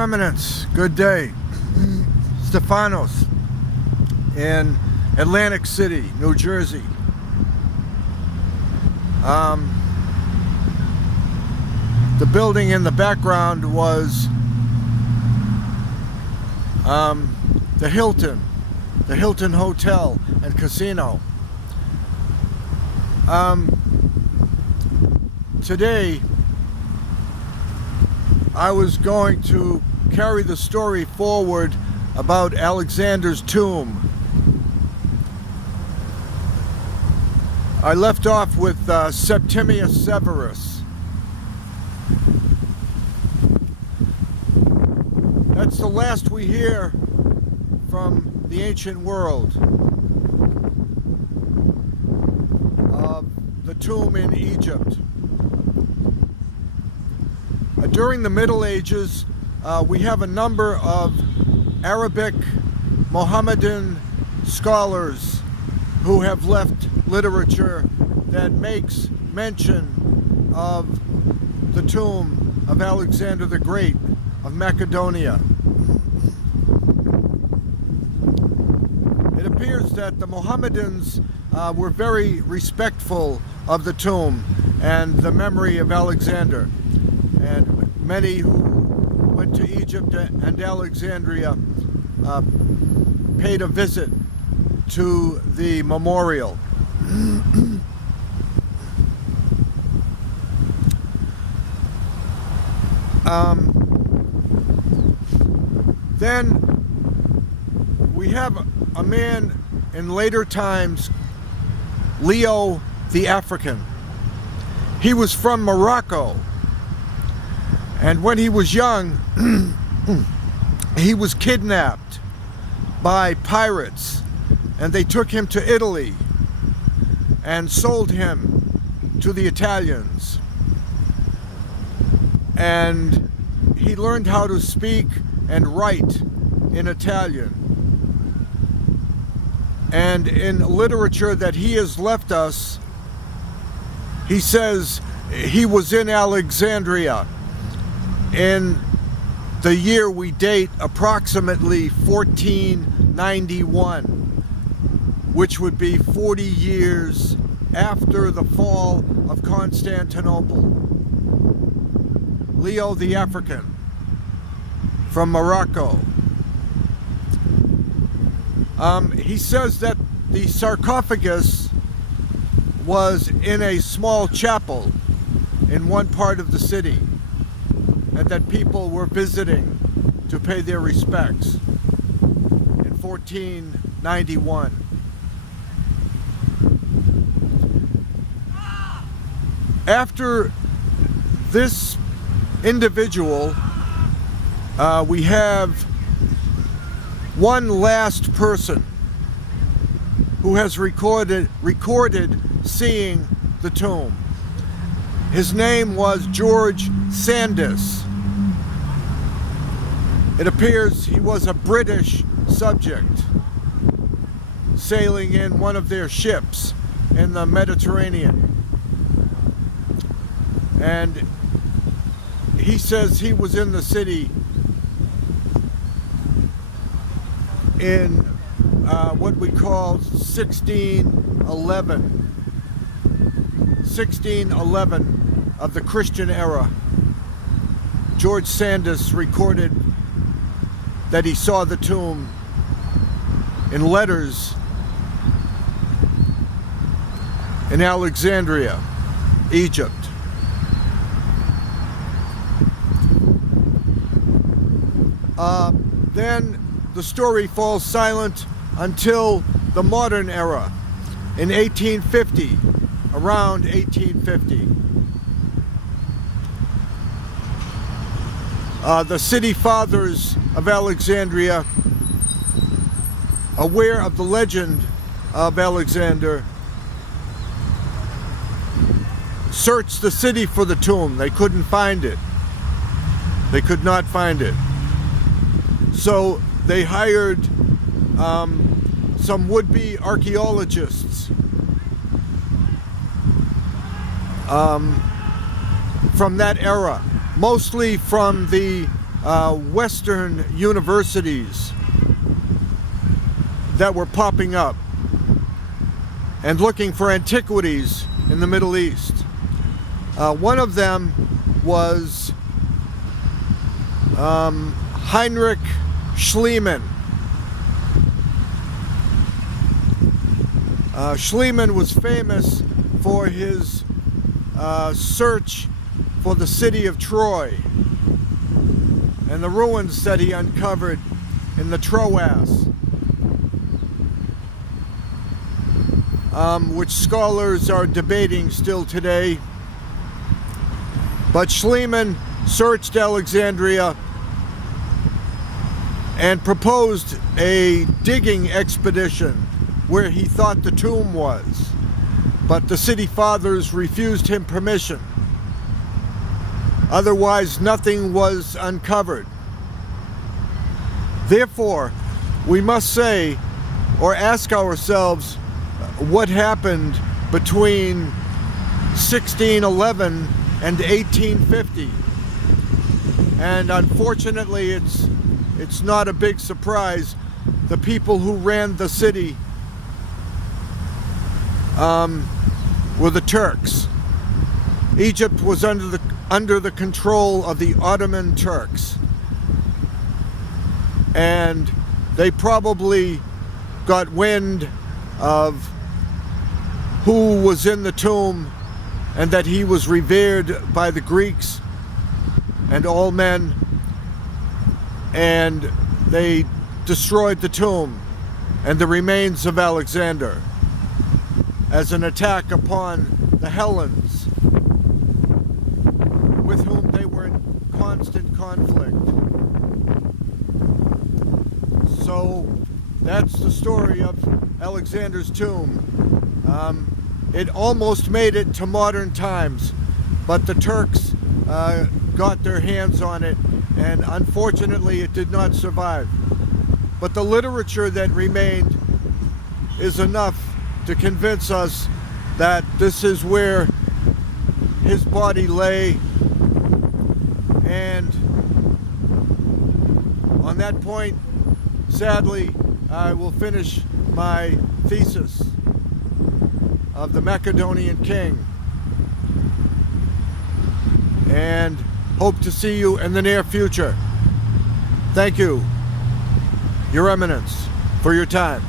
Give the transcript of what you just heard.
Your Eminence, good day. Stefanos in Atlantic City, New Jersey. The building in the background was the Hilton Hotel and Casino. Today I was going to carry the story forward about Alexander's tomb. I left off with Septimius Severus. That's the last we hear from the ancient world of the tomb in Egypt. During the Middle Ages, we have a number of Arabic Mohammedan scholars who have left literature that makes mention of the tomb of Alexander the Great of Macedonia. It appears that the Mohammedans were very respectful of the tomb and the memory of Alexander. And many who went to Egypt and Alexandria paid a visit to the memorial. Then we have a man in later times, Leo the African. He was from Morocco. And when he was young, he was kidnapped by pirates, and they took him to Italy and sold him to the Italians. And he learned how to speak and write in Italian. And in literature that he has left us, he says he was in Alexandria in the year we date approximately 1491, which would be 40 years after the fall of Constantinople. Leo the African from Morocco. He says that the sarcophagus was in a small chapel in one part of the city, and that people were visiting to pay their respects in 1491. After this individual, we have one last person who has recorded seeing the tomb. His name was George Sandys. It appears he was a British subject sailing in one of their ships in the Mediterranean. And he says he was in the city in what we call 1611 of the Christian era. George Sandys recorded that he saw the tomb in letters in Alexandria, Egypt. Then the story falls silent until the modern era in 1850, around 1850. The city fathers of Alexandria, aware of the legend of Alexander, searched the city for the tomb. They couldn't find it. They could not find it. So they hired some would-be archaeologists from that era, mostly from the Western universities that were popping up and looking for antiquities in the Middle East. One of them was Heinrich Schliemann. Schliemann was famous for his search for the city of Troy and the ruins that he uncovered in the Troas, which scholars are debating still today. But Schliemann searched Alexandria and proposed a digging expedition where he thought the tomb was, but the city fathers refused him permission. Otherwise, nothing was uncovered. Therefore, we must say, or ask ourselves, what happened between 1611 and 1850. And unfortunately, it's not a big surprise. The people who ran the city were the Turks. Egypt was under the control of the Ottoman Turks, and they probably got wind of who was in the tomb and that he was revered by the Greeks and all men, and they destroyed the tomb and the remains of Alexander as an attack upon the Hellenes, with whom they were in constant conflict. So that's the story of Alexander's tomb. It almost made it to modern times, but the Turks got their hands on it, and unfortunately it did not survive. But the literature that remained is enough to convince us that this is where his body lay. And on that point, sadly, I will finish my thesis of the Macedonian king, and hope to see you in the near future. Thank you, Your Eminence, for your time.